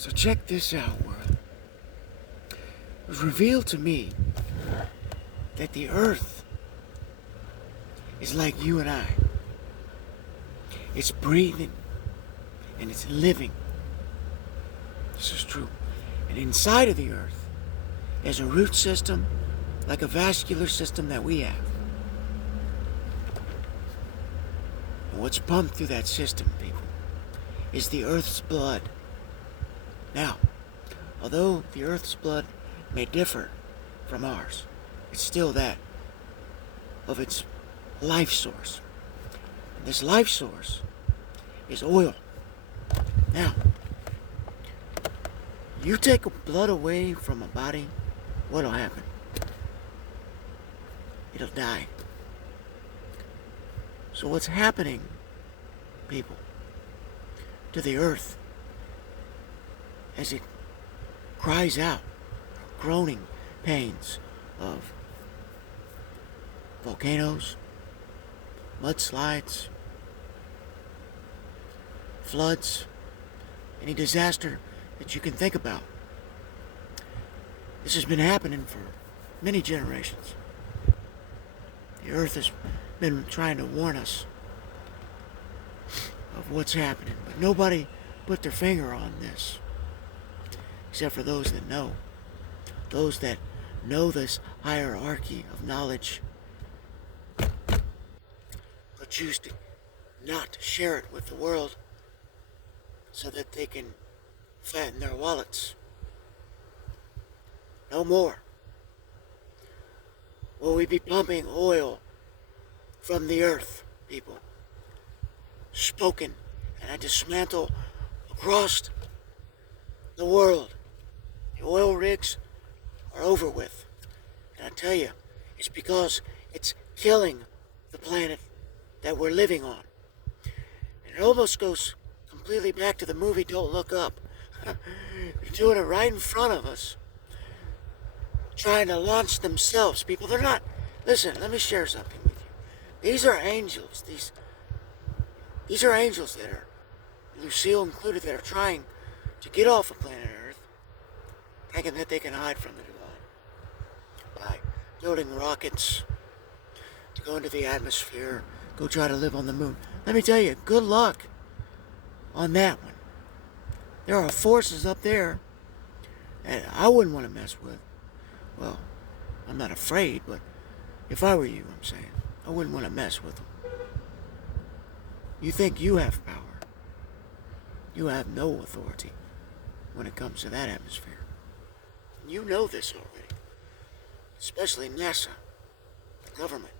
So check this out, world. It was revealed to me that the Earth is like you and I. It's breathing and it's living. This is true. And inside of the Earth, there's a root system like a vascular system that we have. And what's pumped through that system, people, is the Earth's blood. Now, although the Earth's blood may differ from ours, it's still that of its life source. And this life source is oil. Now, you take blood away from a body, what'll happen? It'll die. So what's happening, people, to the Earth as it cries out, groaning pains of volcanoes, mudslides, floods, any disaster that you can think about. This has been happening for many generations. The Earth has been trying to warn us of what's happening, but nobody put their finger on this, except for those that know. Those that know this hierarchy of knowledge, but choose to not share it with the world so that they can fatten their wallets. No more will we be pumping oil from the earth, people. Spoken, and I dismantle across the world. The oil rigs are over with. And I tell you, it's because it's killing the planet that we're living on. And it almost goes completely back to the movie Don't Look Up. They're doing it right in front of us. Trying to launch themselves, people. They're not. Listen, let me share something with you. These are angels. These are angels that are, Lucille included, that are trying to get off of planet Earth, thinking that they can hide from the divine by building rockets to go into the atmosphere, go try to live on the moon. Let me tell you, good luck on that one. There are forces up there that I wouldn't want to mess with. Well, I'm not afraid, but if I were you, I'm saying, I wouldn't want to mess with them. You think you have power. You have no authority when it comes to that atmosphere. You know this already, especially NASA, the government.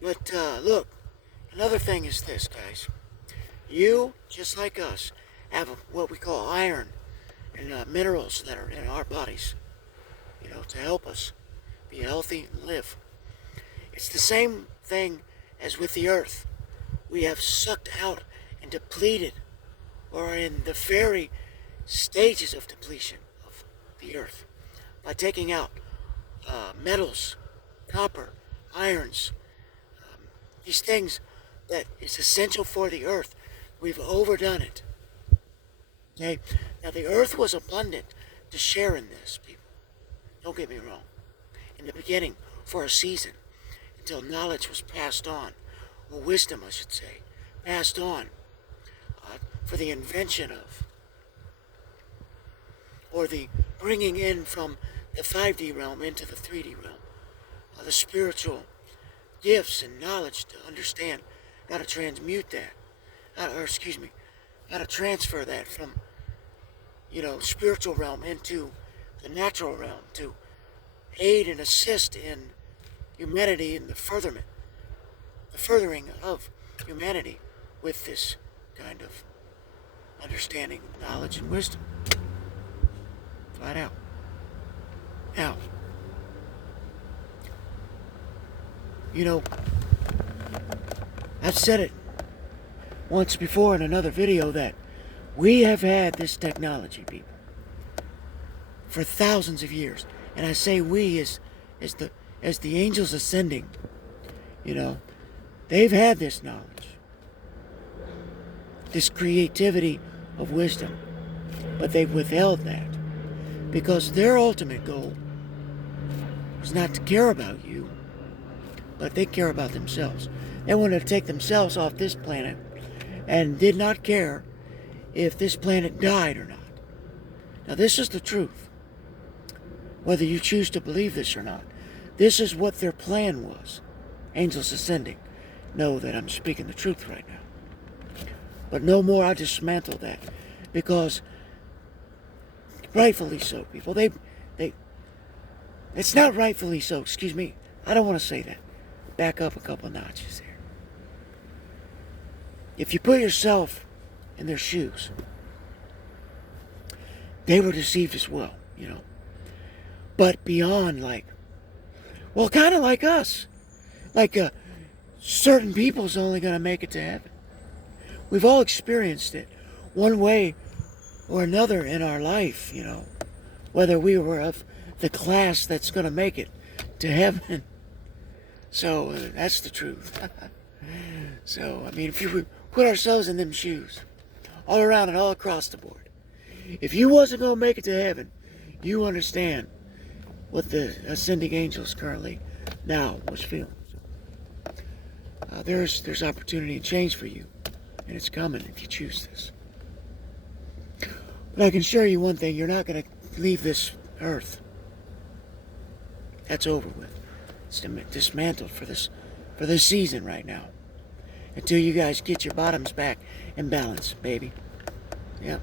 But look, another thing is this, guys. You, just like us, have what we call iron and minerals that are in our bodies, to help us be healthy and live. It's the same thing as with the earth. We have sucked out and depleted, or are in the very stages of depletion of the earth, by taking out metals, copper, irons, these things that is essential for the earth. We've overdone it. Okay? Now the earth was abundant to share in this, people. Don't get me wrong. In the beginning, for a season, until knowledge was passed on, or wisdom, I should say, passed on for the invention of, or the bringing in from the 5D realm into the 3D realm, the spiritual gifts and knowledge to understand how to transmute that, how to transfer that from, spiritual realm into the natural realm, to aid and assist in humanity and the furthering of humanity with this kind of understanding, knowledge, and wisdom. Flat out. Now, I've said it once before in another video that we have had this technology, people, for thousands of years. And I say we as the angels ascending, they've had this knowledge, this creativity of wisdom But they withheld that because their ultimate goal was not to care about you, but they care about themselves. They wanted to take themselves off this planet and did not care if this planet died or not. Now, this is the truth, whether you choose to believe this or not. This is what their plan was. Angels ascending. Know that I'm speaking the truth right now. But no more, I dismantle that. Because, rightfully so, people. It's not rightfully so, excuse me. I don't want to say that. Back up a couple notches there. If you put yourself in their shoes, they were deceived as well, you know. But beyond, like, well, kind of like us. Like, certain people's only going to make it to heaven. We've all experienced it one way or another in our life, you know. Whether we were of the class that's going to make it to heaven. So, that's the truth. So, I mean, if you put ourselves in them shoes, all around and all across the board, if you wasn't going to make it to heaven, you understand what the ascending angels currently now was feeling. There's opportunity and change for you, and it's coming if you choose this. But I can assure you one thing, you're not going to leave this earth. That's over with. It's dismantled for this season right now. Until you guys get your bottoms back in balance, baby. Yep.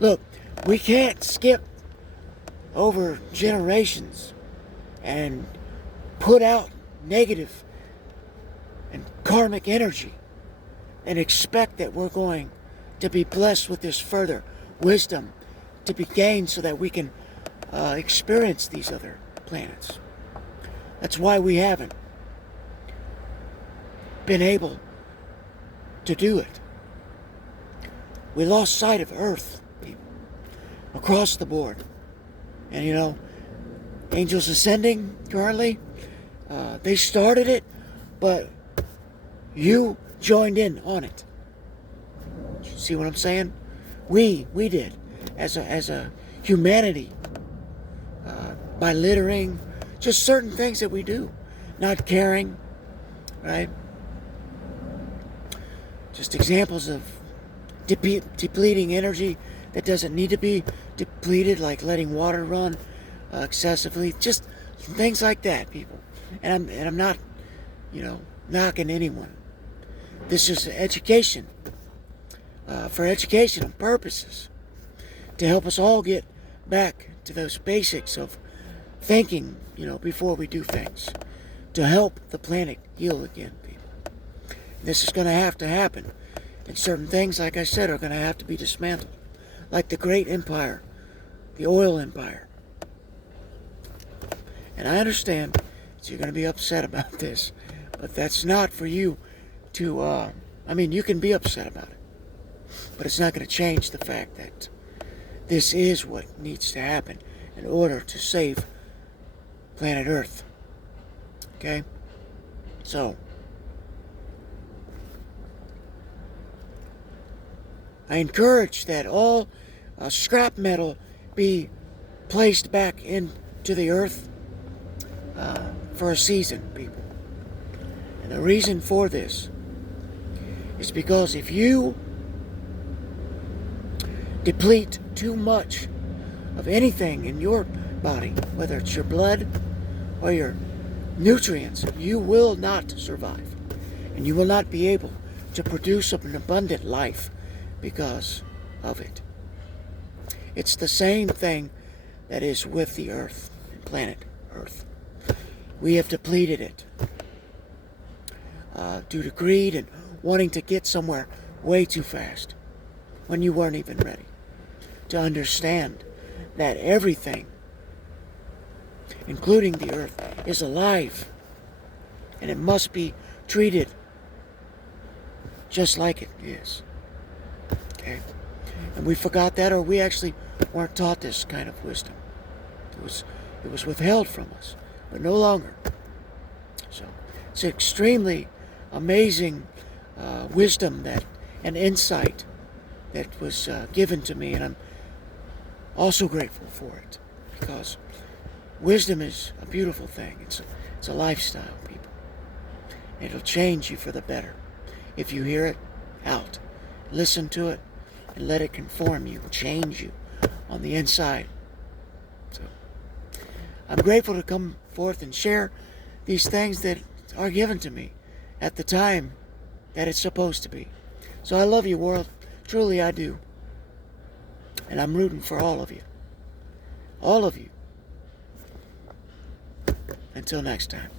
Look, we can't skip over generations and put out negative and karmic energy and expect that we're going to be blessed with this further wisdom to be gained so that we can experience these other planets. That's why we haven't been able to do it. We lost sight of Earth, people, across the board. And you know, Angels Ascending currently, they started it, but you joined in on it. See what I'm saying? We did as a humanity, by littering, just certain things that we do, not caring, right? Just examples of depleting energy that doesn't need to be depleted, like letting water run excessively, just things like that, people. And I'm not, you know, knocking anyone. This is education, for educational purposes, to help us all get back to those basics of thinking, you know, before we do things, to help the planet heal again, people. This is going to happen. And certain things, like I said, are going to have to be dismantled. Like the great empire, the oil empire. And I understand that you're going to be upset about this, but that's not for you to, I mean, you can be upset about it. But it's not going to change the fact that this is what needs to happen in order to save planet Earth. Okay? So, I encourage that all scrap metal be placed back into the earth for a season, people. And the reason for this is because if you deplete too much of anything in your body, whether it's your blood or your nutrients, you will not survive. And you will not be able to produce an abundant life because of it. It's the same thing that is with the earth, planet Earth. We have depleted it due to greed and wanting to get somewhere way too fast when you weren't even ready to understand that everything, including the earth, is alive and it must be treated just like it is. Okay? And we forgot that, or we actually weren't taught this kind of wisdom. It was withheld from us, but no longer. So it's extremely amazing wisdom that and insight that was given to me, and I'm also grateful for it, because wisdom is a beautiful thing. It's a lifestyle, people. It'll change you for the better if you hear it out, listen to it, and let it conform you, change you on the inside. So I'm grateful to come forth and share these things that are given to me at the time that it's supposed to be. So I love you, world. Truly I do. And I'm rooting for all of you. All of you. Until next time.